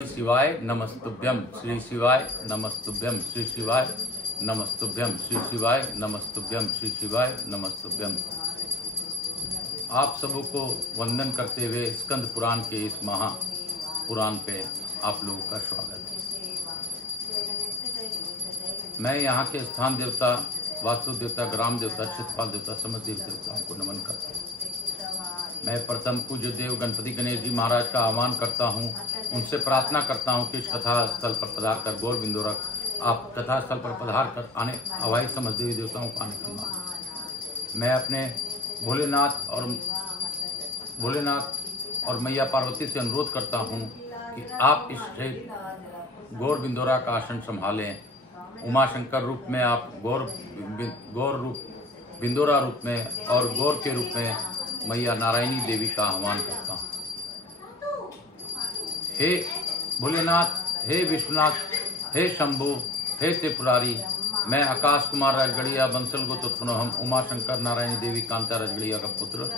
शिवाय नमस्तुभ्यम श्री शिवाय नमस्तुभ्यम श्री शिवाय नमस्तुभ्यम श्री शिवाय नमस्तुभ्यम श्री शिवाय नमस्तुभ्यम। आप सबों को वंदन करते हुए स्कंद पुराण के इस महा पुराण पे आप लोगों का स्वागत है। मैं यहाँ के स्थान देवता, वास्तु देवता, ग्राम देवता, क्षेत्रपाल देवता, समस्त देवताओं को नमन करता हूँ। मैं प्रथम पूज्य देव गणपति गणेश जी महाराज का आह्वान करता हूँ, उनसे प्रार्थना करता हूँ कि इस कथा स्थल पर पधार कर गौर बिंदुरा आप कथा स्थल पर पधार कर आने अवाई समस्त देवी देवताओं को आने करना। मैं अपने भोलेनाथ और मैया पार्वती से अनुरोध करता हूँ कि आप इस गौर बिंदुरा का आसन संभालें। उमाशंकर रूप में आप गौर रूप बिंदुरा रूप में और गौर के रूप में मैया नारायणी देवी का आह्वान करता हूँ। हे भोलेनाथ, हे विश्वनाथ, हे शंभु, हे त्रिपुरारी, मैं आकाश कुमार राजगढ़िया बंसल गोत्रोत्पन्न हम उमाशंकर नारायणी देवी कांता राजगढ़िया का पुत्र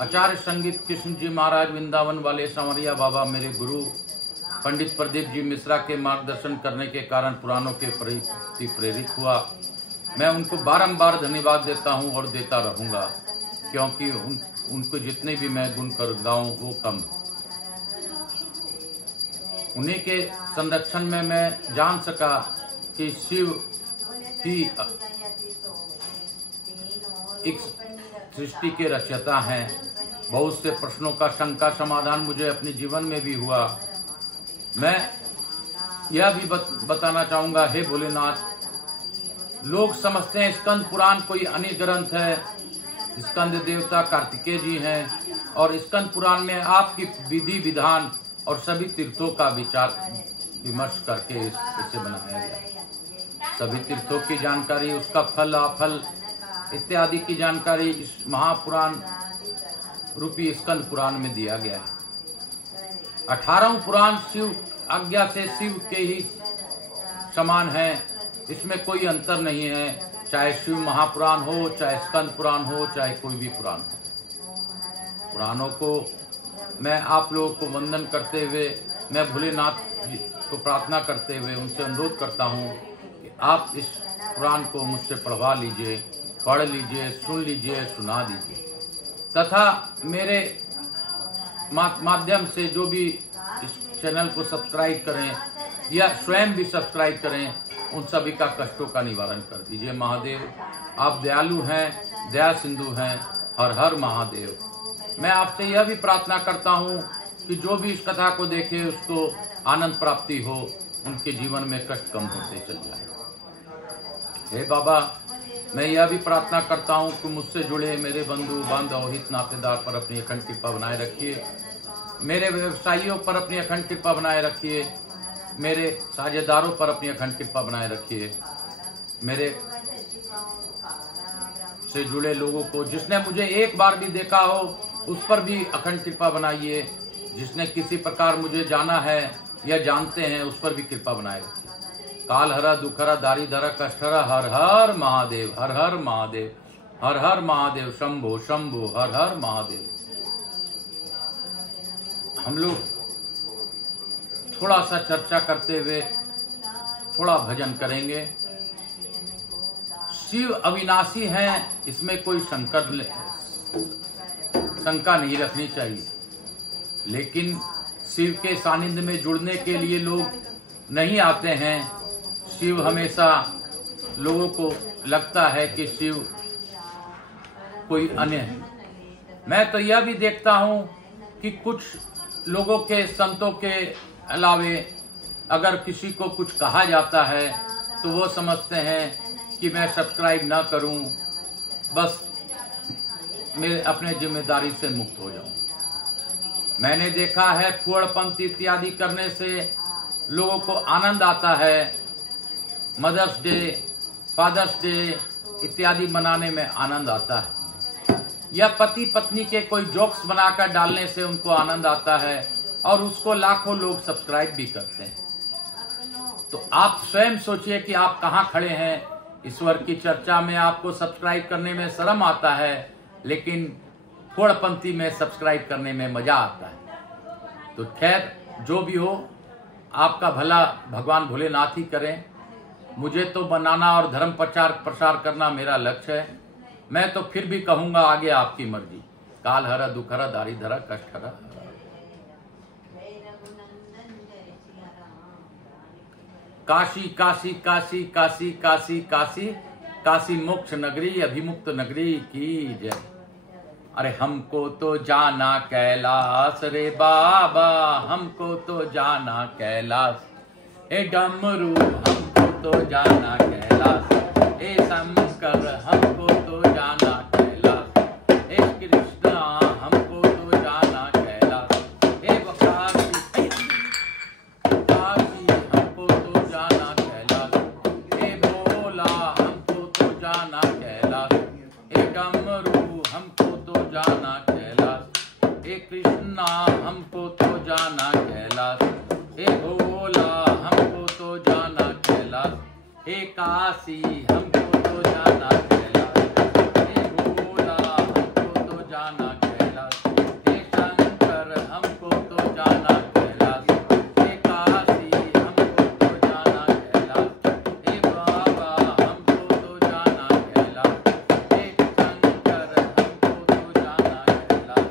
आचार्य संगीत कृष्ण जी महाराज वृंदावन वाले सांवरिया बाबा मेरे गुरु पंडित प्रदीप जी मिश्रा के मार्गदर्शन करने के कारण पुराणों के प्रति प्रेरित हुआ। मैं उनको बारंबार धन्यवाद देता हूँ और देता रहूंगा, क्योंकि उनको जितने भी मैं गुण कर गाऊं वो कम। उन्हीं के संरक्षण में मैं जान सका कि शिव ही एक सृष्टि के रचयिता हैं। बहुत से प्रश्नों का शंका समाधान मुझे अपने जीवन में भी हुआ। मैं यह भी बताना चाहूंगा, हे भोलेनाथ, लोग समझते हैं स्कंद पुराण कोई अन्य ग्रंथ है। स्कंद देवता कार्तिकेय जी हैं और स्कंद पुराण में आपकी विधि विधान और सभी तीर्थों का विचार विमर्श करके इसे बनाया गया। सभी तीर्थों की जानकारी, उसका फल अफल इत्यादि की जानकारी इस महापुराण रूपी स्कंद पुराण में दिया गया है। 18वां पुराण शिव आज्ञा से शिव के ही समान है, इसमें कोई अंतर नहीं है। चाहे शिव महापुराण हो, चाहे स्कंद पुराण हो, चाहे कोई भी पुराण हो। पुराणों को मैं आप लोगों को वंदन करते हुए, मैं भोलेनाथ जी को प्रार्थना करते हुए उनसे अनुरोध करता हूँ कि आप इस पुराण को मुझसे पढ़वा लीजिए, पढ़ लीजिए, सुन लीजिए, सुना दीजिए, तथा मेरे माध्यम से जो भी इस चैनल को सब्सक्राइब करें या स्वयं भी सब्सक्राइब करें, उन सभी का कष्टों का निवारण कर दीजिए। महादेव, आप दयालु हैं, दया सिंधु हैं। हर हर महादेव। मैं आपसे यह भी प्रार्थना करता हूँ कि जो भी इस कथा को देखे उसको आनंद प्राप्ति हो, उनके जीवन में कष्ट कम होते चल जाए। हे बाबा, मैं यह भी प्रार्थना करता हूँ कि मुझसे जुड़े मेरे बंधु बांधव हित नातेदार पर अपनी अखंड कृपा बनाए रखिए। मेरे व्यवसायियों पर अपनी अखंड कृपा बनाए रखिए। मेरे साझेदारों पर अपनी अखंड कृपा बनाए रखिए। मेरे से जुड़े लोगों को, जिसने मुझे एक बार भी देखा हो उस पर भी अखंड कृपा बनाइए। जिसने किसी प्रकार मुझे जाना है या जानते हैं उस पर भी कृपा बनाए रखिए। काल हरा, दुख हरा, दारी धरा, कष्ट हरा, हर हर महादेव, हर हर महादेव, हर हर महादेव, शंभो शंभो, हर हर महादेव। हम लोग थोड़ा सा चर्चा करते हुए थोड़ा भजन करेंगे। शिव अविनाशी हैं, इसमें कोई शंका नहीं रखनी चाहिए, लेकिन शिव के सानिध्य में जुड़ने के लिए लोग नहीं आते हैं। शिव हमेशा लोगों को लगता है कि शिव कोई अन्य है। मैं तो यह भी देखता हूं कि कुछ लोगों के, संतों के अलावे अगर किसी को कुछ कहा जाता है तो वो समझते हैं कि मैं सब्सक्राइब ना करूं, बस मेरे अपने जिम्मेदारी से मुक्त हो जाऊं। मैंने देखा है फुहड़पंथी इत्यादि करने से लोगों को आनंद आता है। मदर्स डे, फादर्स डे इत्यादि मनाने में आनंद आता है, या पति पत्नी के कोई जोक्स बनाकर डालने से उनको आनंद आता है और उसको लाखों लोग सब्सक्राइब भी करते हैं। तो आप स्वयं सोचिए कि आप कहाँ खड़े हैं। ईश्वर की चर्चा में आपको सब्सक्राइब करने में शर्म आता है, लेकिन फुहड़पंथी में सब्सक्राइब करने में मजा आता है। तो खैर, जो भी हो, आपका भला भगवान भोलेनाथ ही करें। मुझे तो बनाना और धर्म प्रसार करना मेरा लक्ष्य है। मैं तो फिर भी कहूंगा आगे आपकी मर्जी। काल हरा दुख हरा दारी धरा कष्ट हरा। काशी काशी काशी काशी काशी काशी काशी मोक्ष नगरी अभिमुक्त नगरी की जय। अरे हमको तो जाना कैलाश रे बाबा, हमको तो जाना कैलाश। ए डमरू हमको तो जाना कैलाश, ए शंकर हमको तो जाना कैलाश, ए कृष्णा हमको तो जाना कैलाश, ए काशी हमको तो जाना कैलाश, ए भोला हमको तो जाना कैलाश, ए डमरू हमको तो जाना कैलाश, ए कृष्णा हमको तो जाना कैलाश, ए भोला हमको तो जाना कैलाश, ए काशी हमको तो जाना कैलाश, ए भोला हमको तो जाना कैलाश, ए शंकर हमको तो जाना कैलाश, ए काशी हमको तो जाना कैलाश, ए बाबा हमको तो जाना कैलाश, ए शंकर हमको तो जाना कैलाश।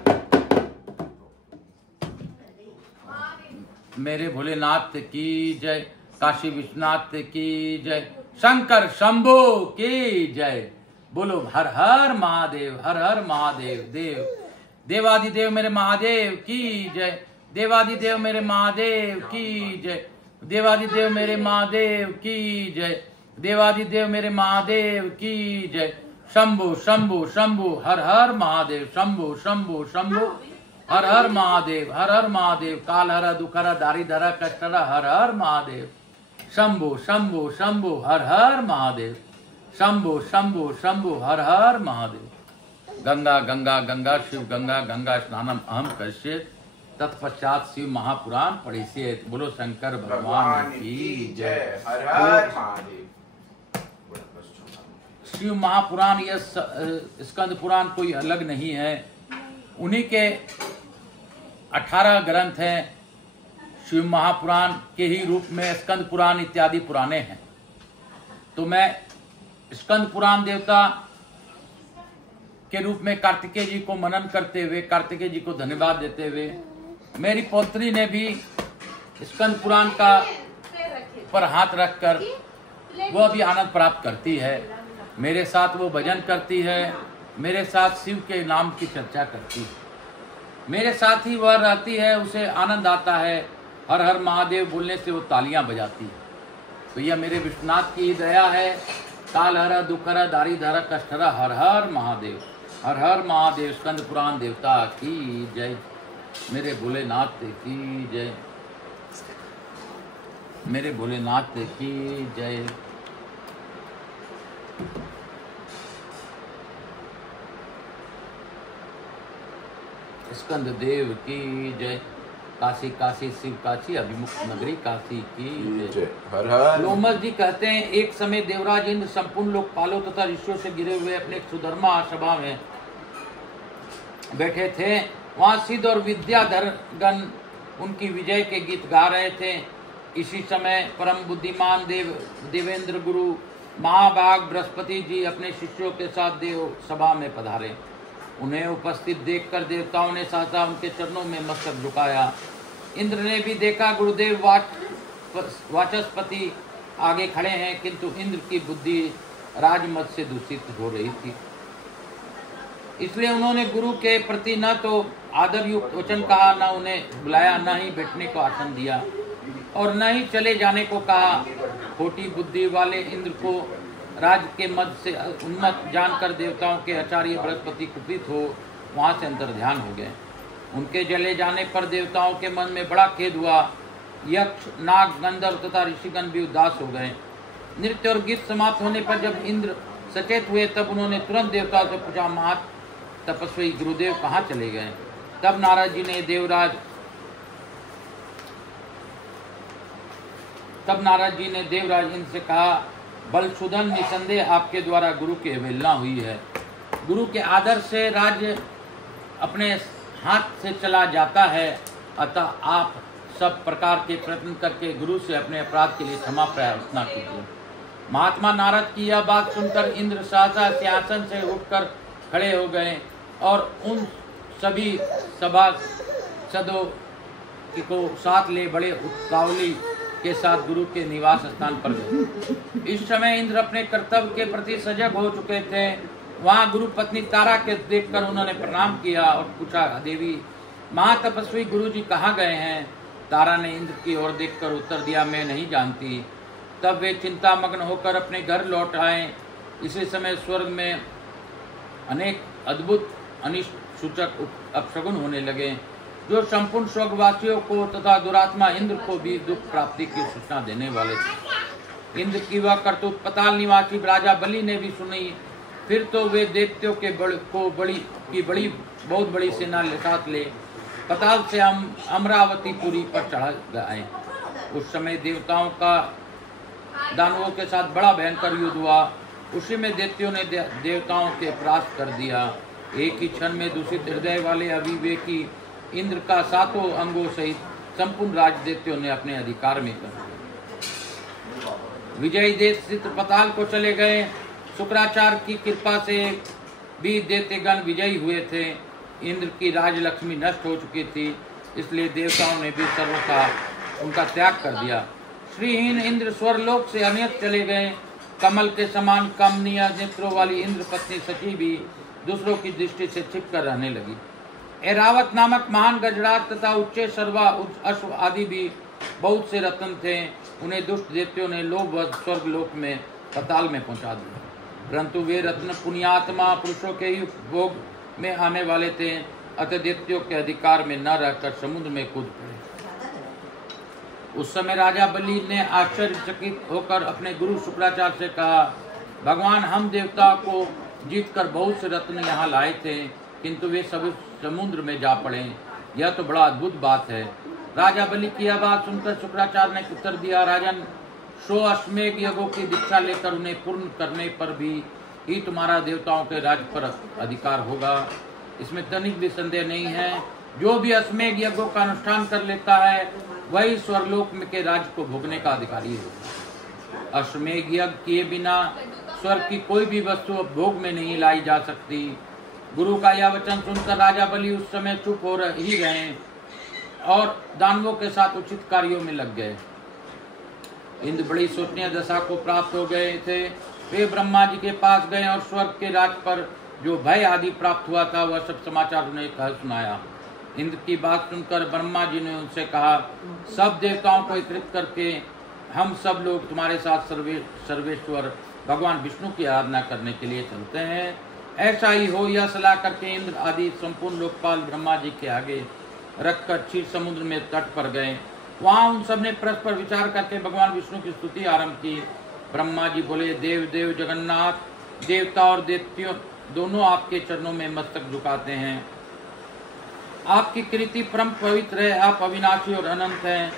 मेरे भोलेनाथ की जय, काशी विश्वनाथ की जय, शंकर शंभू की जय। बोलो हर हर महादेव, हर हर महादेव। देव देवादिदेव मेरे महादेव की जय, देवादिदेव मेरे महादेव की जय, देवादिदेव मेरे महादेव की जय, देवादिदेव मेरे महादेव की जय। शंभु शंभु शंभु हर हर महादेव, शंभु शंभु शंभु हर हर महादेव, हर हर महादेव। काल हरा दुख हरा दारी धरा कष्ट हरा हर हर महादेव। शंभु शंभु शंभु हर हर महादेव, शंभु शंभु शंभु हर हर महादेव। गंगा गंगा गंगा शिव गंगा, गंगा स्नानम अहम कश्ये, तत्पश्चात शिव महापुराण पढ़िष्ये। बोलो शंकर भगवान की जय, हर हर महादेव। शिव महापुराण यह स्कंद पुराण कोई अलग नहीं है, उन्हीं के 18 ग्रंथ हैं। शिव महापुराण के ही रूप में स्कंद पुराण इत्यादि पुराने हैं। तो मैं स्कंद पुराण देवता के रूप में कार्तिकेय जी को मनन करते हुए, कार्तिकेय जी को धन्यवाद देते हुए, मेरी पौत्री ने भी स्कंद पुराण का पर हाथ रखकर वह भी आनंद प्राप्त करती है। मेरे साथ वो भजन करती है, मेरे साथ शिव के नाम की चर्चा करती है, मेरे साथ ही वह रहती है, उसे आनंद आता है। हर हर महादेव बोलने से वो तालियां बजाती है। तो यह मेरे विश्वनाथ की दया है। काल हरा दुख हरा दारी धरा कष्ट हरा हर हर महादेव, हर हर महादेव। स्कंद पुराण देवता की जय, मेरे भोलेनाथ की जय, मेरे भोलेनाथ की जय। स्कंद देव की जय। काशी काशी शिव काशी अभिमुक्त नगरी काशी की जय। हर हर। लोमस जी कहते हैं, एक समय देवराज इंद्र संपूर्ण लोकपालों तथा ऋषियों से घिरे हुए अपने सुधर्मा सभा में बैठे थे। वहाँ सिद्ध और विद्याधर गण उनकी विजय के गीत गा रहे थे। इसी समय परम बुद्धिमान देवेंद्र गुरु महाभाग बृहस्पति जी अपने शिष्यों के साथ देव सभा में पधारे। उन्हें उपस्थित देखकर देवताओं ने सहसा उनके चरणों में मस्तक झुकाया। इंद्र ने भी देखा गुरुदेव वाचस्पति आगे खड़े हैं, किंतु इंद्र की बुद्धि राजमत से दूषित हो रही थी। इसलिए उन्होंने गुरु के प्रति न तो आदर युक्त वचन कहा, न उन्हें बुलाया, न ही बैठने को आसन दिया और न ही चले जाने को कहा। खोटी बुद्धि वाले इंद्र को राज के मद से उन्मत्त जानकर देवताओं के आचार्य बृहस्पति कुपित हो वहां से अंतर ध्यान हो गए। उनके चले जाने पर देवताओं के मन में बड़ा खेद हुआ। यक्ष नाग गंधर्व तथा ऋषिगण भी उदास हो गए। नृत्य और गीत समाप्त होने पर जब इंद्र सचेत हुए तब उन्होंने तुरंत देवताओं से पूछा, महात तपस्वी गुरुदेव कहाँ चले गए? तब नारद जी ने देवराज इंद्र से कहा, बलशुधन निसंदेह आपके द्वारा गुरु की अवहेलना हुई है। गुरु के आदर से राज्य अपने हाथ से चला जाता है, अतः आप सब प्रकार के प्रयत्न करके गुरु से अपने अपराध के लिए क्षमा प्रार्थना कीजिए। महात्मा नारद की यह बात सुनकर इंद्र सहसा सिंहासन से उठकर खड़े हो गए और उन सभी सभासदों को साथ ले बड़े उत्तावली के साथ गुरु के निवास स्थान पर गए। इस समय इंद्र अपने कर्तव्य के प्रति सजग हो चुके थे। वहां गुरु पत्नी तारा के देखकर उन्होंने प्रणाम किया और पूछा, देवी महातपस्वी गुरु जी कहाँ गए हैं? तारा ने इंद्र की ओर देखकर उत्तर दिया, मैं नहीं जानती। तब वे चिंतामग्न होकर अपने घर लौट आए। इसी समय स्वर्ग में अनेक अद्भुत अनिष्ट सूचक अपशगुन होने लगे, जो संपूर्ण स्वर्गवासियों को तथा दुरात्मा इंद्र को भी दुख प्राप्ति की सूचना देने वाले थे। इंद्र की वह करतूत पताल निवासी राजा बलि ने भी सुनी। फिर तो वे देवताओं के बहुत बड़ी सेना साथ ले पताल से अमरावतीपुरी पर चढ़ा गए। उस समय देवताओं का दानवों के साथ बड़ा भयंकर युद्ध हुआ। उसी में दैत्यों ने देवताओं के परास्त कर दिया। एक ही क्षण में दूषित हृदय वाले अविवेकी इंद्र का 7 अंगों सहित संपूर्ण राज दैत्यों ने अपने अधिकार में कर लिया। विजयी देश स्थित पताल को चले गए। शुक्राचार्य की कृपा से भी दैत्यगण विजयी हुए थे। इंद्र की राजलक्ष्मी नष्ट हो चुकी थी, इसलिए देवताओं ने भी सर्वथा उनका त्याग कर दिया। श्रीहीन इंद्र स्वर्लोक से अन्यत्र चले गए। कमल के समान कमनीय नेत्रों वाली इंद्र पत्नी सची भी दूसरों की दृष्टि से छिपकर रहने लगी। ऐरावत नामक महान गजराज तथा उच्चे सर्वा अश्व आदि भी बहुत से रत्न थे। उन्हें दुष्ट दैत्यों ने लोभवश स्वर्गलोक में पताल में पहुंचा दिया, परंतु वे रत्न पुण्यात्मा पुरुषों के ही भोग में आने वाले थे, अतः दैत्यों के अधिकार में न रहकर समुद्र में कूद पड़े। उस समय राजा बलि ने आश्चर्यचकित होकर अपने गुरु शुक्राचार्य से कहा, भगवान हम देवता को जीतकर बहुत से रत्न यहाँ लाए थे, किंतु वे सभी समुद्र में जा पड़े। यह तो बड़ा अद्भुत बात है। राजा बलि की यह बात सुनकर शुक्राचार्य ने उत्तर दिया, राजन 100 अश्वमेध यज्ञों की दीक्षा लेकर उन्हें पूर्ण करने पर भी ही तुम्हारा देवताओं के राज्य पर अधिकार होगा। इसमें तनिक भी संदेह नहीं है। जो भी अश्वमेध यज्ञों का अनुष्ठान कर लेता है वही स्वर्गलोक के राज्य को भोगने का अधिकारी होगा। अश्वमेध यज्ञ किए बिना स्वर्ग की कोई भी वस्तु भोग में नहीं लाई जा सकती। गुरु का यह वचन सुनकर राजा बलि उस समय चुप हो ही गए और दानवों के साथ उचित कार्यों में लग गए। इंद्र बड़ी शोचनीय दशा को प्राप्त हो गए थे। वे ब्रह्मा जी के पास गए और स्वर्ग के राज पर जो भय आदि प्राप्त हुआ था वह सब समाचार उन्हें कह सुनाया। इंद्र की बात सुनकर ब्रह्मा जी ने उनसे कहा, सब देवताओं को एकत्रित करके हम सब लोग तुम्हारे साथ सर्वेश्वर भगवान विष्णु की आराधना करने के लिए चलते हैं। ऐसा ही हो, यह सलाह करके इंद्र आदि संपूर्ण लोकपाल ब्रह्मा जी के आगे रखकर क्षीर समुद्र में तट पर गए। वहां उन सब ने परस्पर विचार करके भगवान विष्णु की स्तुति आरंभ की। ब्रह्मा जी बोले, देव देव जगन्नाथ, देवता और दैत्यों दोनों आपके चरणों में मस्तक झुकाते हैं। आपकी कृति परम पवित्र है, आप अविनाशी और अनंत हैं।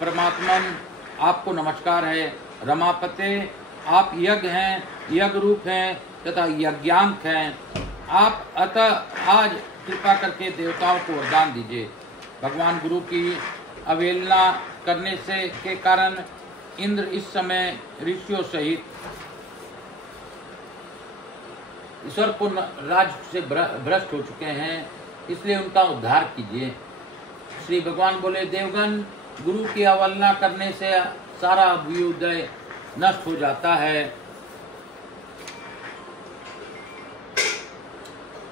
परमात्मन आपको नमस्कार है। रमापते आप यज्ञ हैं, यज्ञ रूप हैं तथा यज्ञांक हैं। आप अतः आज कृपा करके देवताओं को वरदान दीजिए। भगवान गुरु की अवहेलना करने से के कारण इंद्र इस समय ऋषियों सहित ईश्वर को राज से भ्रष्ट हो चुके हैं, इसलिए उनका उद्धार कीजिए। श्री भगवान बोले, देवगण, गुरु की अवहेलना करने से सारा अभ्युदय नष्ट हो जाता है।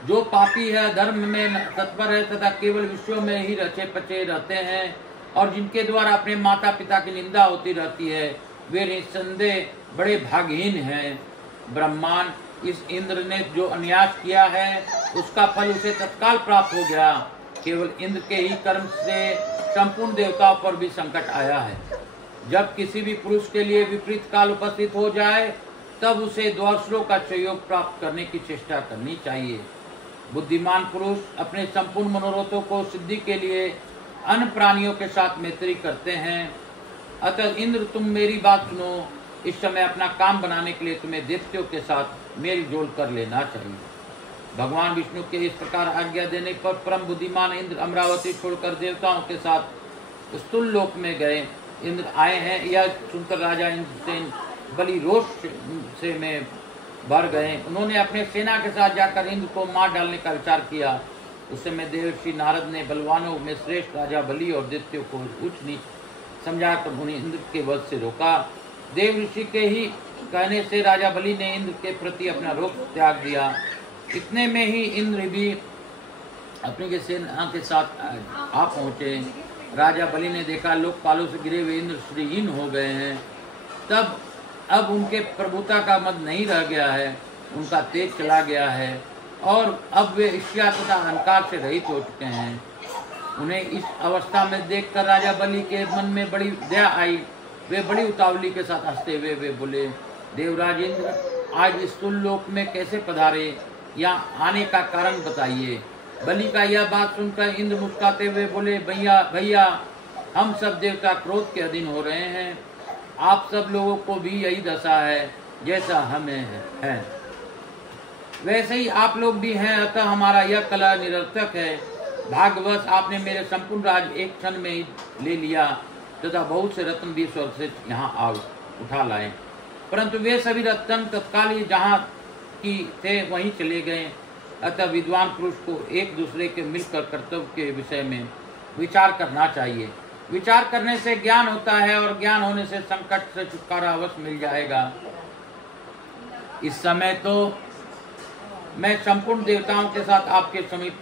जो पापी है, धर्म में तत्पर है तथा केवल विषयों में ही रचे पचे रहते हैं और जिनके द्वारा अपने माता पिता की निंदा होती रहती है, वे निस्संदेह बड़े भागहीन हैं। ब्रह्मांड इस इंद्र ने जो अन्याय किया है उसका फल उसे तत्काल प्राप्त हो गया। केवल इंद्र के ही कर्म से संपूर्ण देवताओं पर भी संकट आया है। जब किसी भी पुरुष के लिए विपरीत काल उपस्थित हो जाए तब उसे दूसरों का सहयोग प्राप्त करने की चेष्टा करनी चाहिए। बुद्धिमान पुरुष अपने संपूर्ण मनोरथों को सिद्धि के लिए अन्य प्राणियों के साथ मैत्री करते हैं। अतः इंद्र, तुम मेरी बात सुनो। इस समय अपना काम बनाने के लिए तुम्हें दैत्यों के साथ मेल जोल कर लेना चाहिए। भगवान विष्णु के इस प्रकार आज्ञा देने पर परम बुद्धिमान इंद्र अमरावती छोड़कर देवताओं के साथ स्थूल लोक में गए। इंद्र आए हैं यह सुनकर राजा इंद्रसेन बलि रोष से में भर गए। उन्होंने अपने सेना के साथ जाकर इंद्र को मार डालने का विचार किया। उस समय देवर्षि नारद ने बलवानों में श्रेष्ठ राजा बलि और दैत्यों को उच्च नीच समझाकर उन्हें इंद्र के वध से रोका। देव ऋषि के ही कहने से राजा बलि ने इंद्र के प्रति अपना रोष त्याग दिया। इतने में ही इंद्र भी अपनी सेना के साथ आ पहुंचे। राजा बलि ने देखा लोकपालों से गिरे हुए इंद्र श्रीहीन हो गए हैं। तब अब उनके प्रभुता का मद नहीं रह गया है, उनका तेज चला गया है और अब वे ईर्ष्या तथा अहंकार से रहित हो चुके हैं। उन्हें इस अवस्था में देखकर राजा बलि के मन में बड़ी दया आई। वे बड़ी उतावली के साथ हंसते हुए वे बोले, देवराज इंद्र आज स्थूल लोक में कैसे पधारे, या आने का कारण बताइए। बलि का यह बात सुनकर इंद्र मुस्कुराते हुए बोले, भैया हम सब देवता क्रोध के अधीन हो रहे हैं। आप सब लोगों को भी यही दशा है जैसा हमें है, वैसे ही आप लोग भी हैं। अतः हमारा यह कलह निरर्थक है। भाग्यवश आपने मेरे संपूर्ण राज एक क्षण में ही ले लिया तथा बहुत से रत्न भी स्वर्ग से यहाँ आ उठा लाए, परंतु वे सभी रत्न तत्काल ही जहाँ की थे वहीं चले गए। अतः विद्वान पुरुष को एक दूसरे के मिलकर कर्तव्य के विषय में विचार करना चाहिए। विचार करने से ज्ञान होता है और ज्ञान होने से संकट से छुटकारा अवश्य मिल जाएगा। इस समय तो मैं संपूर्ण देवताओं के साथ आपके समीप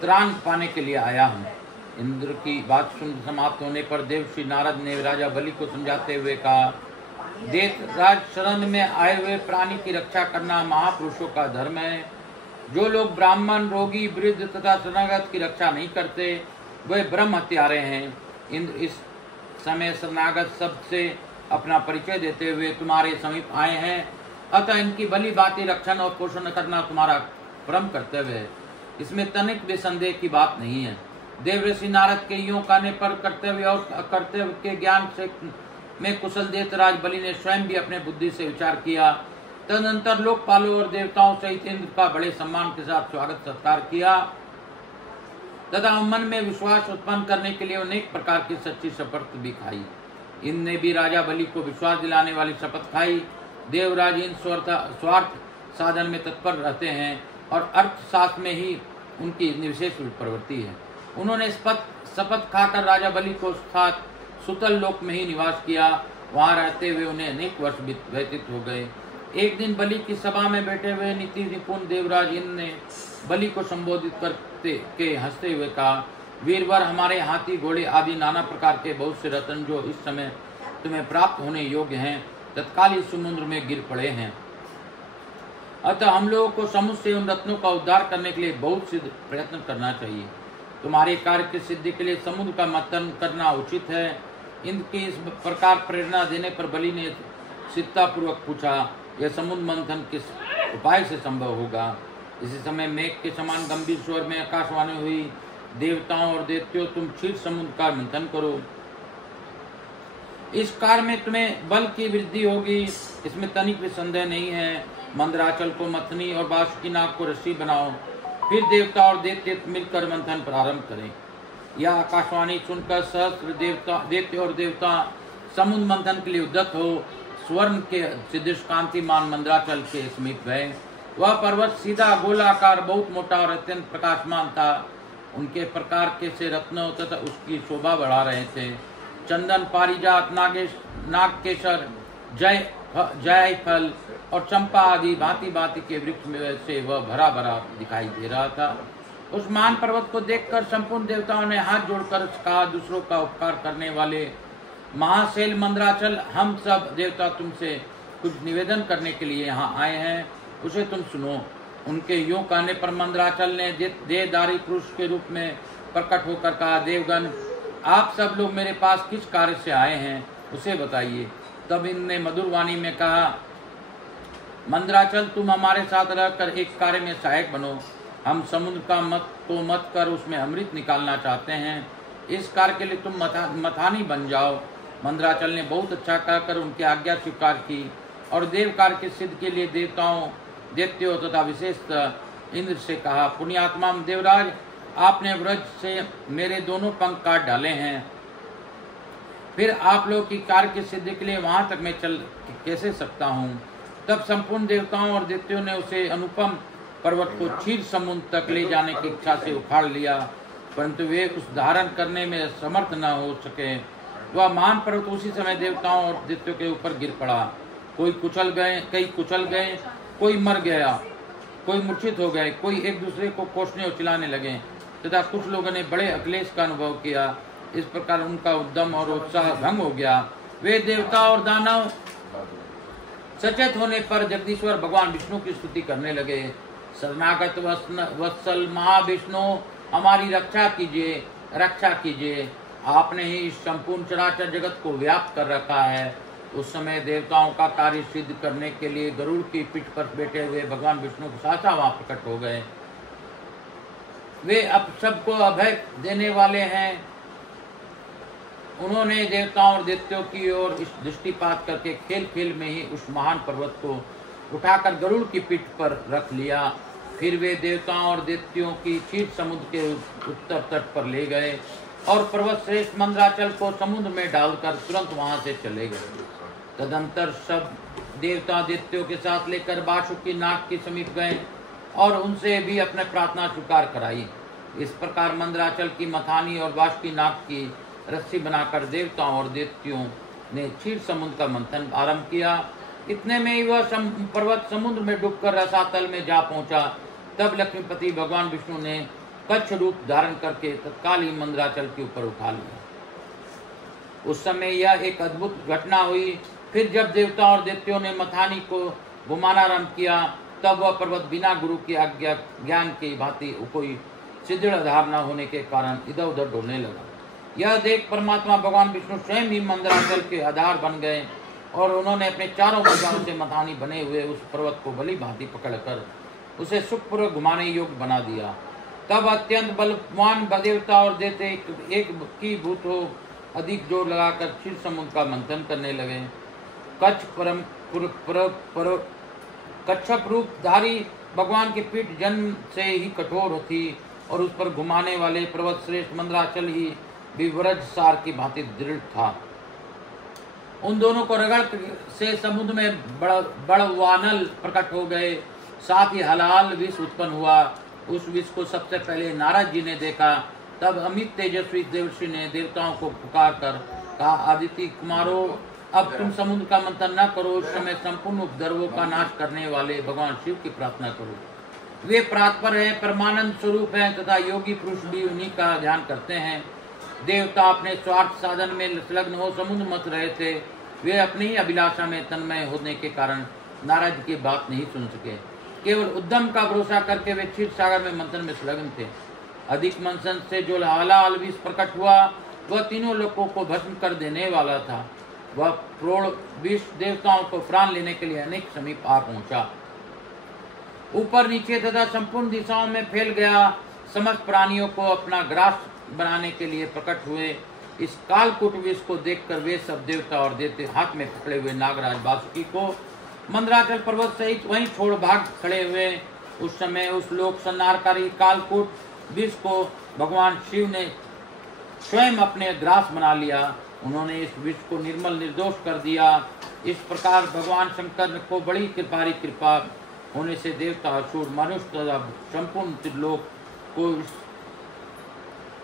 त्राण पाने के लिए आया हूँ। इंद्र की बात सुन समाप्त होने पर देवर्षि नारद ने राजा बलि को समझाते हुए कहा, देवराज शरण में आए हुए प्राणी की रक्षा करना महापुरुषों का धर्म है। जो लोग ब्राह्मण, रोगी, वृद्ध तथा शरणागत की रक्षा नहीं करते वे ब्रह्म हत्यारे हैं। इंद्र इस समय शरणागत शब्द से अपना परिचय देते हुए तुम्हारे समीप आए हैं। अतः इनकी भली भांति रक्षण और पोषण करना तुम्हारा परम कर्तव्य है, इसमें तनिक भी संदेह की बात नहीं है। देवर्षि नारद के यूं कहने पर कर्तव्य और अकर्तव्य के ज्ञान से में कुशल देवराज बलि ने स्वयं भी अपने बुद्धि से विचार किया। तदनंतर लोकपालों और देवताओं सहित इंद्र का बड़े सम्मान के साथ स्वागत सत्कार किया तथा मन में विश्वास उत्पन्न करने के लिए अनेक प्रकार की सच्ची शपथ भी खाई। इंद्र ने भी राजा बलि को विश्वास दिलाने वाली शपथ खाई। देवराज इंद्र स्वार्थ साधन में तत्पर रहते हैं और अर्थशास्त्र में ही उनकी विशेष प्रवृत्ति है। उन्होंने शपथ खाकर राजा बलि को साथ सुतल लोक में ही निवास किया। वहां रहते हुए उन्हें अनेक वर्ष व्यतीत हो गए। एक दिन बलि की सभा में बैठे हुए नीति निपुण देवराज इंद्र ने बलि को संबोधित करते के हंसते हुए कहा, वीरवर, हमारे हाथी, घोड़े आदि नाना प्रकार के बहुत से रत्न जो इस समय तुम्हें प्राप्त होने योग्य हैं तत्काल ही समुद्र में गिर पड़े हैं। अतः हम लोगों को समुद्र से उन रत्नों का उद्धार करने के लिए बहुत सिद्ध प्रयत्न करना चाहिए। तुम्हारे कार्य की सिद्धि के लिए समुद्र का मंथन करना उचित है। इंद्र की इस प्रकार प्रेरणा देने पर बलि ने चिंतापूर्वक पूछा, यह समुद्र मंथन किस उपाय से संभव होगा? इसी समय मेघ के समान गंभीर स्वर में आकाशवाणी हुई, देवताओं और दैत्यों, तुम क्षीर समुद्र का मंथन करो। इस कार्य में तुम्हें बल की वृद्धि होगी, इसमें तनिक भी संदेह नहीं है। मंदराचल को मथनी और बासुकी नाग को रस्सी बनाओ, फिर देवता और दैत्य मिलकर मंथन प्रारंभ करें। यह आकाशवाणी सुनकर सहस्त्र दैत्य और देवता समुद्र मंथन के लिए उद्यत हो स्वर्ण के सदृश कांतिमान मंदराचल के समीप गए। वह पर्वत सीधा गोलाकार, बहुत मोटा और अत्यंत प्रकाशमान था। उनके प्रकार के से रत्नों तथा उसकी शोभा बढ़ा रहे थे। चंदन, पारिजात, नागकेशर, जायफल और चंपा आदि भांति भांति के वृक्ष में से वह भरा भरा दिखाई दे रहा था। उस महान पर्वत को देखकर संपूर्ण देवताओं ने हाथ जोड़कर कहा, दूसरों का उपकार करने वाले महाशैल मंदराचल, हम सब देवता तुमसे कुछ निवेदन करने के लिए यहाँ आए हैं, उसे तुम सुनो। उनके यूं कहने पर मंदराचल ने देहधारी पुरुष के रूप में प्रकट होकर कहा, देवगण, आप सब लोग मेरे पास किस कार्य से आए हैं उसे बताइए। तब इनने मधुर वाणी में कहा, मंदराचल, तुम हमारे साथ रहकर एक कार्य में सहायक बनो। हम समुद्र का मत कर उसमें अमृत निकालना चाहते हैं। इस कार्य के लिए तुम मथानी बन जाओ। मंदराचल ने बहुत अच्छा कहकर उनकी आज्ञा स्वीकार की और देव कार्य की सिद्ध के लिए देवताओं, दैत्यों तथा विशेषतः इंद्र से कहा, पुण्यात्मा देवराज, आपने व्रज से मेरे दोनों पंख काट डाले हैं, फिर आप लोग की कार्य की सिद्धि के लिए वहां तक मैं चल कैसे सकता हूँ। तब संपूर्ण देवताओं और दैत्यों ने उसे अनुपम पर्वत को क्षीर समुद्र तक ले जाने की इच्छा से उखाड़ लिया, परंतु वे उस धारण करने में समर्थ न हो सके। वह महान पर्वत उसी समय देवताओं और दैत्यों के ऊपर गिर पड़ा। कई कुचल गए, कोई मर गया, कोई मूर्छित हो गए, कोई एक दूसरे को कोसने और चिल्लाने लगे तथा कुछ लोगों ने बड़े अक्लेश का अनुभव किया। इस प्रकार उनका उद्यम और उत्साह भंग हो गया। वे देवता और दानव सचेत होने पर जगदीश्वर भगवान विष्णु की स्तुति करने लगे। शरणागत वत्सल महाविष्णु, हमारी रक्षा कीजिए। आपने ही इस संपूर्ण चराचर जगत को व्याप्त कर रखा है। उस समय देवताओं का कार्य सिद्ध करने के लिए गरुड़ की पीठ पर बैठे हुए भगवान विष्णु साक्षात वहां प्रकट हो गए। वे अब सबको अभय देने वाले हैं। उन्होंने देवताओं और दैत्यों की ओर इस दृष्टिपात करके खेल खेल में ही उस महान पर्वत को उठाकर गरुड़ की पीठ पर रख लिया। फिर वे देवताओं और दैत्यों की क्षीर समुद्र के उत्तर तट पर ले गए और पर्वत श्रेष्ठ मंदराचल को समुद्र में डालकर तुरंत वहां से चले गए। तदंतर सब देवता दैत्यों के साथ लेकर बासुकी नाग के समीप गए और उनसे भी अपने प्रार्थना स्वीकार कराई। इस प्रकार मंदराचल की मथानी और बासुकी नाग की रस्सी बनाकर देवताओं और दैत्यों ने क्षीर समुद्र का मंथन आरंभ किया। इतने में ही वह पर्वत समुद्र में डूबकर रसातल में जा पहुंचा। तब लक्ष्मीपति भगवान विष्णु ने कच्छ रूप धारण करके तत्काल ही मंदराचल के ऊपर उठा लिया। उस समय यह एक अद्भुत घटना हुई। फिर जब देवता और दैत्यों ने मथानी को घुमाना आरंभ किया, तब वह पर्वत बिना गुरु की आज्ञा ज्ञान की भांति कोई सुदृढ़ आधार न होने के कारण इधर उधर डोलने लगा। यह देख परमात्मा भगवान विष्णु स्वयं ही मंदराचल के आधार बन गए और उन्होंने अपने चारों भुजाओं से मथानी बने हुए उस पर्वत को भली भांति पकड़कर उसे सुखपूर्वक घुमाने योग्य बना दिया। तब अत्यंत बलवान देवता और दैत्य एक की भूत हो अधिक जोर लगाकर क्षीर समुद्र का मंथन करने लगे। कच्छप रूपधारी भगवान की पीठ जन्म से ही कठोर थी और उस पर घुमाने वाले पर्वत श्रेष्ठ मंदराचल ही विव्रज सार की भांति दृढ़ था। उन दोनों को रगड़ से समुद्र में बड़वानल प्रकट हो गए। साथ ही हलाल विष उत्पन्न हुआ। उस विष को सबसे पहले नारद जी ने देखा। तब अमित तेजस्वी देवर्षि ने देवताओं को पुकार कर कहा, आदित्य कुमारों, अब तुम समुद्र का मंथन न करो। उस समय संपूर्ण उपद्रवों का नाश करने वाले भगवान शिव की प्रार्थना करो। वे परात्पर है, परमानंद स्वरूप है तथा योगी पुरुष भी उन्हीं का ध्यान करते हैं। देवता अपने स्वार्थ साधन में संलग्न हो समुद्र मत रहे थे। वे अपनी ही अभिलाषा में तन्मय होने के कारण नारद की बात नहीं सुन सके। केवल उद्यम का भरोसा करके वे क्षीर सागर में मंथन में संलग्न थे। अधिक मंथन से जो हलाल विष प्रकट हुआ वह तीनों लोगों को भस्म कर देने वाला था। वह प्रोढ़ विष देवताओं को प्राण लेने के लिए अनेक समीप आ पहुंचा। ऊपर नीचे तथा संपूर्ण दिशाओं में फैल गया। समस्त प्राणियों को अपना ग्रास बनाने के लिए प्रकट हुए। इस कालकूट विष को देखकर वे सब देवता और दैत्य हाथ में पकड़े हुए नागराज बासुकी को मंदराचल पर्वत सहित वहीं छोड़ भाग खड़े हुए। उस समय उस लोक संहारकारी कालकूट विष को भगवान शिव ने स्वयं अपने ग्रास बना लिया। उन्होंने इस विष को निर्मल निर्दोष कर दिया। इस प्रकार भगवान शंकर को बड़ी कृपा होने से देवता, असुर, मनुष्य तथा संपूर्ण त्रिलोक को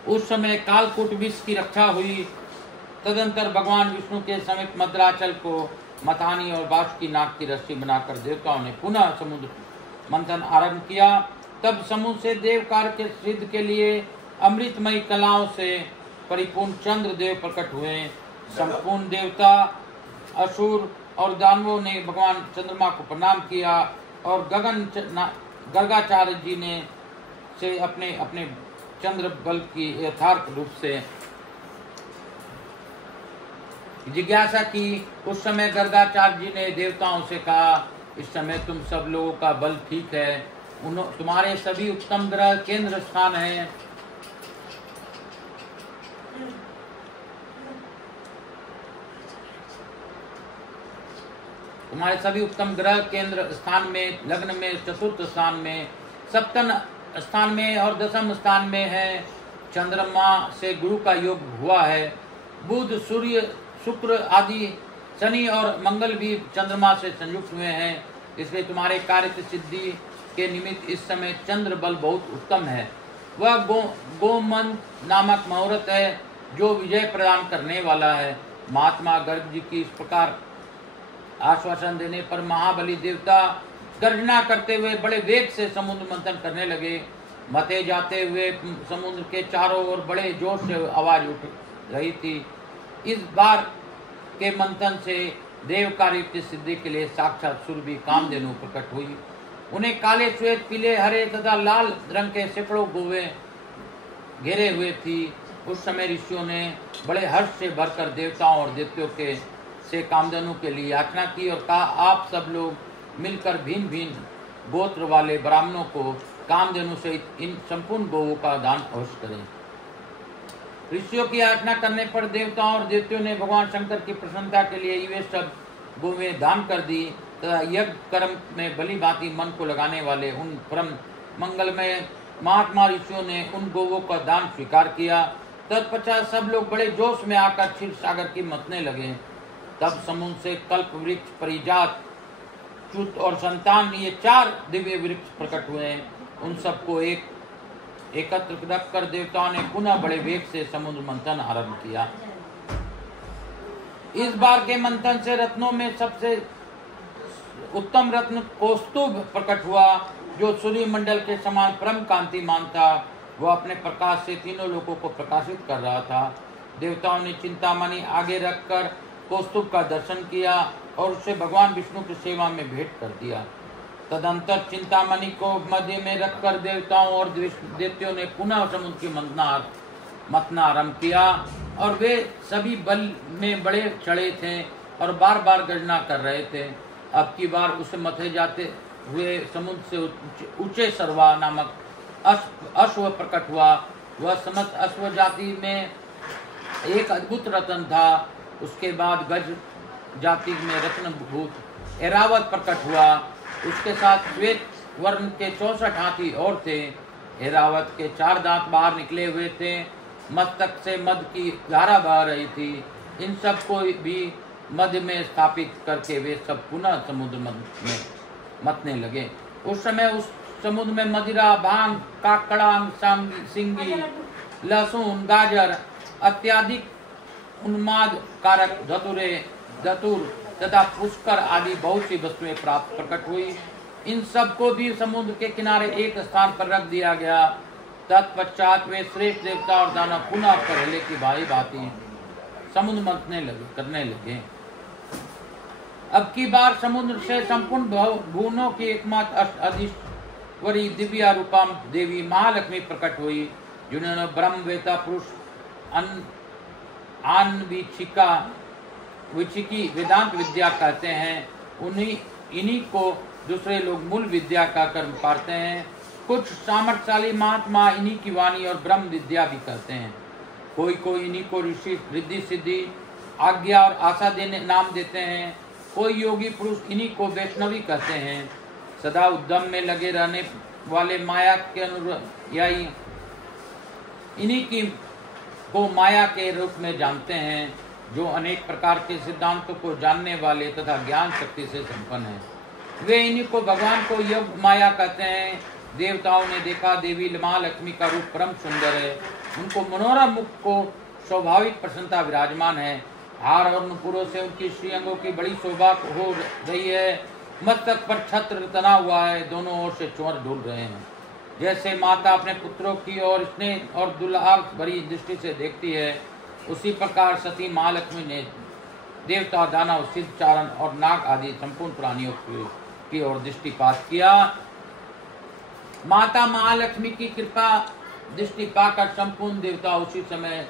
उस समय कालकूट विष की रक्षा हुई। तदंतर भगवान विष्णु के समीप मंदराचल को मथानी और बासुकी नाग की रस्सी बनाकर देवताओं ने पुनः समुद्र मंथन आरंभ किया। तब समुद्र से देव कार्य के सिद्ध के लिए अमृतमयी कलाओं से परिपूर्ण चंद्र देव प्रकट हुए। संपूर्ण देवता, असुर और दानवों ने भगवान चंद्रमा को प्रणाम किया और गर्गाचार्य जी ने से अपने अपने चंद्र बल की यथार्थ रूप से जिज्ञासा की। उस समय गर्गाचार्य जी ने देवताओं से कहा, इस समय तुम सब लोगों का बल ठीक है। तुम्हारे सभी उत्तम ग्रह केंद्र स्थान है। तुम्हारे सभी उत्तम ग्रह केंद्र स्थान में, लग्न में, चतुर्थ स्थान में सप्तम स्थान में और दशम स्थान में है। चंद्रमा से गुरु का योग हुआ है। बुध, सूर्य, शुक्र आदि, शनि और मंगल भी चंद्रमा से संयुक्त हुए हैं। इसलिए तुम्हारे कार्य की सिद्धि के निमित्त इस समय चंद्र बल बहुत उत्तम है। वह गोमंत नामक मुहूर्त है जो विजय प्रदान करने वाला है। महात्मा गर्ग जी की इस प्रकार आश्वासन देने पर महाबली देवता गर्जना करते हुए बड़े वेग से समुद्र मंथन करने लगे। मथे जाते हुए समुद्र के चारों ओर बड़े जोर से आवाज उठ रही थी। इस बार के मंथन से देव कार्य की सिद्धि के लिए साक्षात सूर्य कामधेनु प्रकट हुई। उन्हें काले, श्वेत, पीले, हरे तथा लाल रंग के सैकड़ों गोवे घेरे हुए थी। उस समय ऋषियों ने बड़े हर्ष से भरकर देवताओं और दैत्यों के से कामधेनु के लिए याचना की और कहा, आप सब लोग मिलकर भिन्न भिन्न गोत्र वाले ब्राह्मणों को कामधेनु से इन संपूर्ण गोवों का दान अवश्य करें। ऋषियों की याचना करने पर देवताओं और दैत्यों ने भगवान शंकर की प्रसन्नता के लिए वे सब गोवें दान कर दी तथा यज्ञ कर्म में भली भांति मन को लगाने वाले उन परम मंगलमय महात्मा ऋषियों ने उन गोवों का दान स्वीकार किया। तत्पश्चात सब लोग बड़े जोश में आकर क्षीर सागर की मतने लगे। तब समुद्र से कल्प वृक्ष, परिजात, च्युत और संतान, ये 4 दिव्य वृक्ष प्रकट हुए। उन सबको एकत्र रखकर देवताओं ने पुनः बड़े वेग से समुद्र मंथन आरंभ किया। इस बार के मंथन से रत्नों में सबसे उत्तम रत्न कौस्तुभ प्रकट हुआ, जो सूर्य मंडल के समान परम कांतिमान था। वह अपने प्रकाश से तीनों लोगों को प्रकाशित कर रहा था। देवताओं ने चिंतामणि आगे रखकर कौस्तुभ का दर्शन किया और उसे भगवान विष्णु की सेवा में भेंट कर दिया। तदंतर चिंतामणि को मध्य में रखकर देवताओं और दैत्यों ने पुनः समुद्र की मंथना आरंभ किया और वे सभी बल में बड़े चढ़े थे और बार बार गर्जना कर रहे थे। अब की बार उसे मथे जाते हुए समुद्र से ऊंचे सरवा नामक अश्व प्रकट हुआ। वह समस्त अश्व जाति में एक अद्भुत रत्न था। उसके बाद गज जाति में रत्नभूत ऐरावत प्रकट हुआ। उसके साथ श्वेत वर्ण के 64 हाथी और थे। ऐरावत के 4 दांत बाहर निकले हुए थे। मस्तक से मध की धारा बह रही थी। इन सब को भी मध्य में स्थापित करके वे सब पुनः समुद्र में मतने लगे। उस समय उस समुद्र में मदिरा, भांग, काकड़ा, सिंगी, लहसुन, गाजर, अत्याधिक उन्माद कारक धतूर तथा पुष्कर आदि बहुत सी वस्तुएं प्राप्त प्रकट हुई। इन सब को भी समुद्र के किनारे एक स्थान पर रख दिया गया। तत्पश्चात वे श्रेष्ठ देवता और दानव पुनः पहले की भांति समुद्र मंथने करने लगे। अब की बार समुद्र से संपूर्ण भुवनों की एकमात्र अधीश्वरी दिव्या रूपा देवी महालक्ष्मी प्रकट हुई, जिन्होंने ब्रह्म वेता पुरुष विचिकी वेदांत विद्या कहते हैं। इन्हीं को दूसरे लोग मूल विद्या का कर्म पाते हैं। कुछ सामर्थ्यशाली महात्मा इन्हीं की वाणी और ब्रह्म विद्या भी कहते हैं। कोई इन्हीं को ऋषि, रिद्धि, सिद्धि, आज्ञा और आशा देने नाम देते हैं। कोई योगी पुरुष इन्हीं को वैष्णवी कहते हैं। सदा उद्यम में लगे रहने वाले माया के अनुयायी इन्हीं की को माया के रूप में जानते हैं, जो अनेक प्रकार के सिद्धांतों को जानने वाले तथा ज्ञान शक्ति से संपन्न है। वे इन्हीं को भगवान को योग माया कहते हैं। देवताओं ने देखा देवी महालक्ष्मी का रूप परम सुंदर है। उनको मनोरम मुख को स्वाभाविक प्रसन्नता विराजमान है। हार और नुपुरों से उनकी श्रीअंगों की बड़ी शोभा हो रही है। मस्तक पर छत्र तना हुआ है। दोनों ओर से चोर डूल रहे हैं। जैसे माता अपने पुत्रों की ओर स्नेह और दुलार भरी दृष्टि से देखती है, उसी प्रकार सती महालक्ष्मी ने देवता, दानव, सिद्ध, चारण और नाग आदि संपूर्ण प्राणियों की ओर दृष्टिपात किया। माता महालक्ष्मी की कृपा दृष्टि पाकर संपूर्ण देवता उसी समय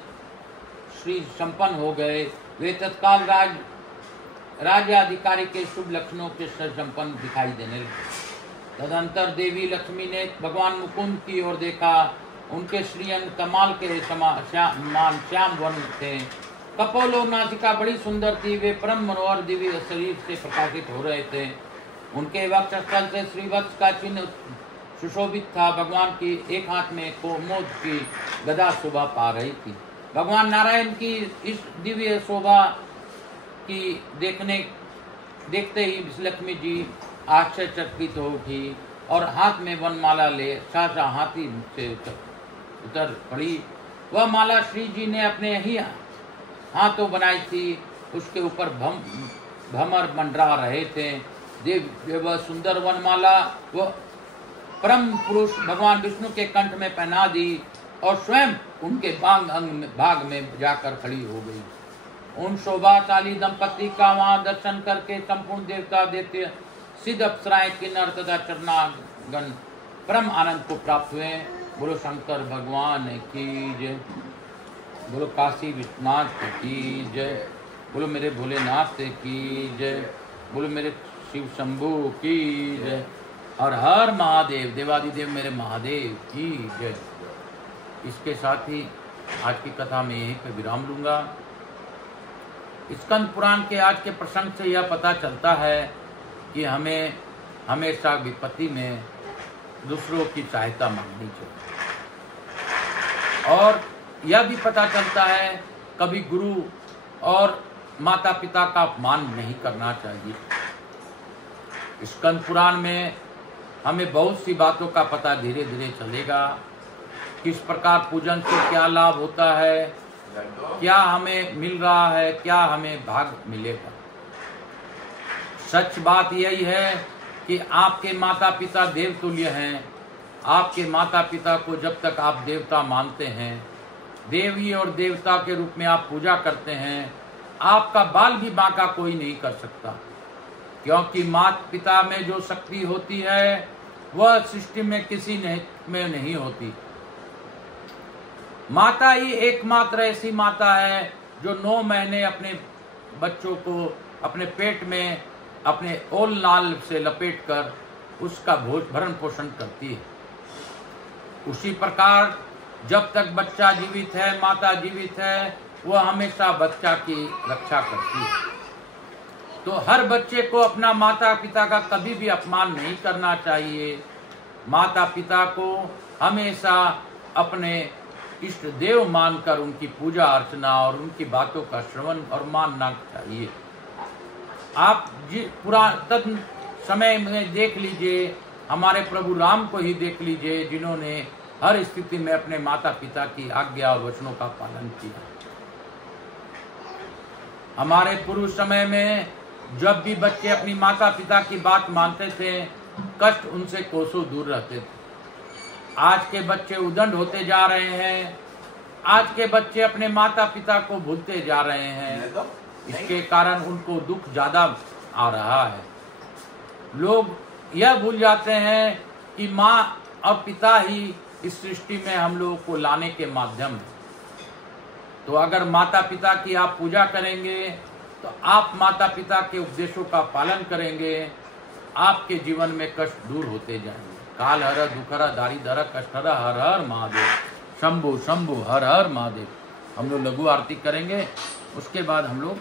श्री संपन्न हो गए। वे तत्काल राज्याधिकारी के शुभ लक्षणों के संपन्न दिखाई देने लगे। तदंतर देवी लक्ष्मी ने भगवान मुकुंद की ओर देखा। उनके श्रीअंग कमाल के समान श्याम वर्ण थे। कपोल नासिका बड़ी सुंदर थी। वे परम मनोहर दिव्य शरीर से प्रकाशित हो रहे थे। उनके वक्षस्थल से श्रीवत्स का चिन्ह सुशोभित था। भगवान की एक हाथ में कोमोद की गदा शोभा पा रही थी। भगवान नारायण की इस दिव्य शोभा की देखते ही लक्ष्मी जी आश्चर्यचकित हो उठी और हाथ में वनमाला ले साचा हाथी से उतर पड़ी। वह माला श्री जी ने अपने ही हाथों बनाई थी। उसके ऊपर भमर मंडरा रहे थे। वह सुंदर वनमाला वो परम पुरुष भगवान विष्णु के कंठ में पहना दी और स्वयं उनके भाग में जाकर खड़ी हो गई। उन शोभाशाली दंपति का वहां दर्शन करके संपूर्ण देवता देते सिद्ध अप्सराएं किन्नर तथा चरणागण परम आनंद को प्राप्त हुए। बोलो शंकर भगवान की जय। बोलो काशी विश्वनाथ की जय। बोलो मेरे भोलेनाथ की जय। बोलो मेरे शिव शंभु की जय। हर हर महादेव, देवादिदेव मेरे महादेव की जय। इसके साथ ही आज की कथा में यहीं पर विराम लूंगा। स्कंद पुराण के आज के प्रसंग से यह पता चलता है कि हमें हमेशा विपत्ति में दूसरों की सहायता मांगनी चाहिए। और यह भी पता चलता है कभी गुरु और माता पिता का अपमान नहीं करना चाहिए। स्कंद पुराण में हमें बहुत सी बातों का पता धीरे धीरे चलेगा। किस प्रकार पूजन से क्या लाभ होता है, क्या हमें मिल रहा है, क्या हमें भाग मिलेगा। सच बात यही है कि आपके माता पिता देवतुल्य हैं। आपके माता पिता को जब तक आप देवता मानते हैं, देवी और देवता के रूप में आप पूजा करते हैं, आपका बाल भी बांका कोई नहीं कर सकता। क्योंकि माता पिता में जो शक्ति होती है वह सृष्टि में किसी में नहीं होती। माता ही एकमात्र ऐसी माता है जो 9 महीने अपने बच्चों को अपने पेट में अपने ओल नाल से लपेटकर उसका भरण पोषण करती है। उसी प्रकार जब तक बच्चा जीवित है, माता जीवित है, वह हमेशा बच्चा की रक्षा करती है। तो हर बच्चे को अपना माता पिता का कभी भी अपमान नहीं करना चाहिए। माता पिता को हमेशा अपने इष्ट देव मानकर उनकी पूजा अर्चना और उनकी बातों का श्रवण और मानना चाहिए। आप पुरातन समय में देख लीजिए, हमारे प्रभु राम को ही देख लीजिए, जिन्होंने हर स्थिति में अपने माता पिता की आज्ञा और वचनों का पालन किया। हमारे पूर्व समय में जब भी बच्चे अपनी माता पिता की बात मानते थे, कष्ट उनसे कोसों दूर रहते थे। आज के बच्चे उदंड होते जा रहे हैं। आज के बच्चे अपने माता पिता को भूलते जा रहे हैं। इसके कारण उनको दुख ज्यादा आ रहा है। लोग यह भूल जाते हैं कि माँ और पिता ही इस सृष्टि में हम लोगों को लाने के माध्यम है। तो अगर माता पिता की आप पूजा करेंगे तो आप माता पिता के उपदेशों का पालन करेंगे, आपके जीवन में कष्ट दूर होते जाएंगे। काल हर दुखहरा दारिद्र कष्टहरा हर हर महादेव शंभु शंभु हर हर महादेव। हम लोग लघु आरती करेंगे, उसके बाद हम लोग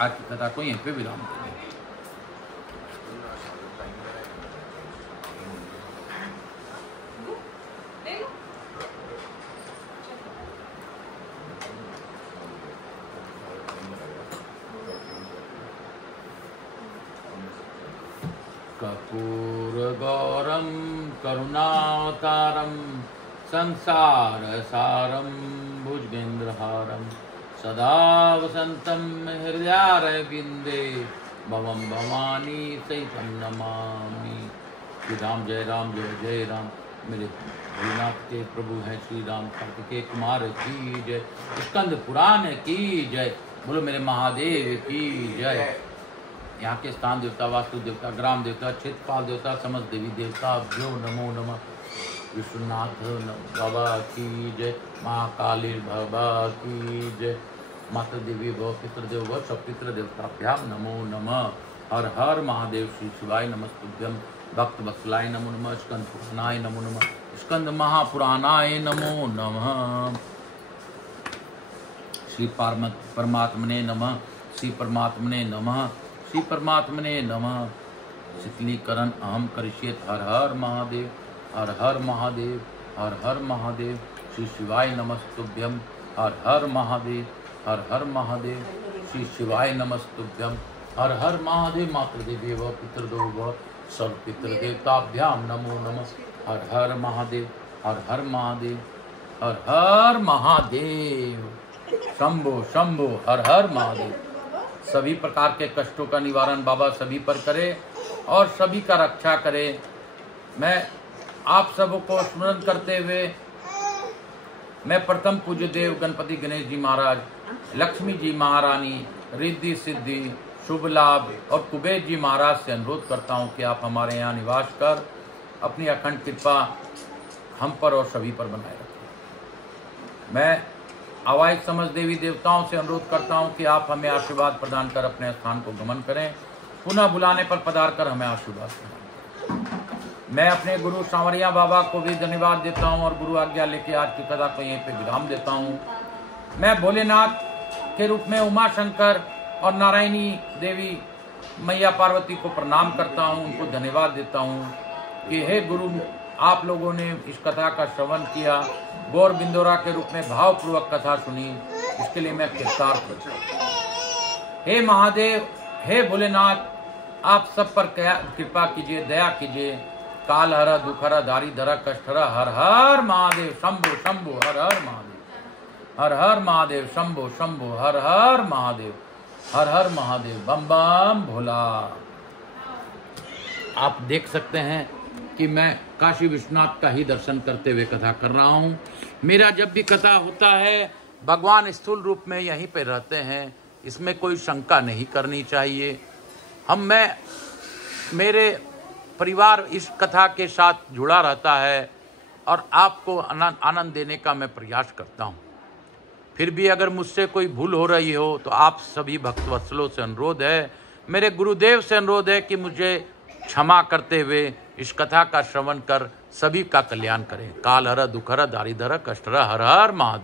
आज की कथा को यहीं पे विराम करेंगे। कर्पूर गौरम करुणावतारम संसार सारम भुजगेन्द्रहारम सदा वसंतम हृदयारविंदे भवम भवानी सहितं नमामि। श्री राम जय राम जय जय राम। मेरे भोलेनाथ के प्रभु हैं श्री राम कार्तिकेय कुमार की जय। स्कंद पुराण की जय। बोलो मेरे महादेव की जय। यहाँ के स्थान देवता, वास्तु देवता, ग्राम देवता, क्षेत्रपाल देवता, समस्त देवी देवता जो नमो नमः। विश्वनाथ बाबा की जय। महाकाली बाबा की जय। माता देवी भव पितृदेव व सब पितृ देवताभ्याम नमो नमः। हर हर महादेव श्री शिवाय नमस्तुभ्यम। भक्त वत्सलाय नमो नमः। स्कंद पुराणाय नमो नमः। स्कंद महापुराणाय नमो नमः। श्री परमात्मने नमः। श्री परमात्मने नमः। श्री परमात्मने नमः। शीतलीकरण अहम करिष्येत। हर हर महादेव। हर हर महादेव, हर हर महादेव, श्री शिवाय नमस्तुभ्यम, हर हर महादेव, हर हर महादेव, श्री शिवाय नमस्तुभ्यम, हर हर महादेव। मातृदेवो पितृदेवो सर्वपितृदेवताभ्याम नमो नमः। हर हर महादेव, हर हर महादेव, हर हर महादेव, शंभो शंभो, हर हर महादेव। सभी प्रकार के कष्टों का निवारण बाबा सभी पर करे और सभी का रक्षा करे। मैं आप सबको स्मरण करते हुए मैं प्रथम पूज्य देव गणपति गणेश जी महाराज, लक्ष्मी जी महारानी, रिद्धि सिद्धि, शुभ लाभ और कुबेर जी महाराज से अनुरोध करता हूं कि आप हमारे यहाँ निवास कर अपनी अखंड कृपा हम पर और सभी पर बनाए रखें। मैं अवाइक समझ देवी देवताओं से अनुरोध करता हूं कि आप हमें आशीर्वाद प्रदान कर अपने स्थान को गमन करें, पुनः बुलाने पर पधार कर हमें आशीर्वाद करें। मैं अपने गुरु सांवरिया बाबा को भी धन्यवाद देता हूं और गुरु आज्ञा लेके आज की कथा को यहीं पे विराम देता हूं। मैं भोलेनाथ के रूप में उमा शंकर और नारायणी देवी मैया पार्वती को प्रणाम करता हूं, उनको धन्यवाद देता हूं कि हे गुरु, आप लोगों ने इस कथा का श्रवण किया, गौर बिंदोरा के रूप में भावपूर्वक कथा सुनी, इसके लिए मैं कृतार्थ हूं। हे महादेव, हे भोलेनाथ, आप सब पर कृपा कीजिए, दया कीजिए। काल हरा, दुख हरा, दारी धरा, कष्ट हरा। हर हर महादेव, शंभो शंभो, हर हर महादेव, हर हर महादेव, शंभो शंभो, हर हर महादेव, हर हर महादेव, बम बम भोला। आप देख सकते हैं कि मैं काशी विश्वनाथ का ही दर्शन करते हुए कथा कर रहा हूँ। मेरा जब भी कथा होता है भगवान स्थूल रूप में यहीं पे रहते हैं, इसमें कोई शंका नहीं करनी चाहिए। मेरे परिवार इस कथा के साथ जुड़ा रहता है और आपको आनंद देने का मैं प्रयास करता हूँ। फिर भी अगर मुझसे कोई भूल हो रही हो तो आप सभी भक्तवत्सलों से अनुरोध है, मेरे गुरुदेव से अनुरोध है कि मुझे क्षमा करते हुए इस कथा का श्रवण कर सभी का कल्याण करें। काल हर, दुख हर, दारिद्र हर, कष्ट हर, हर हर महादेव।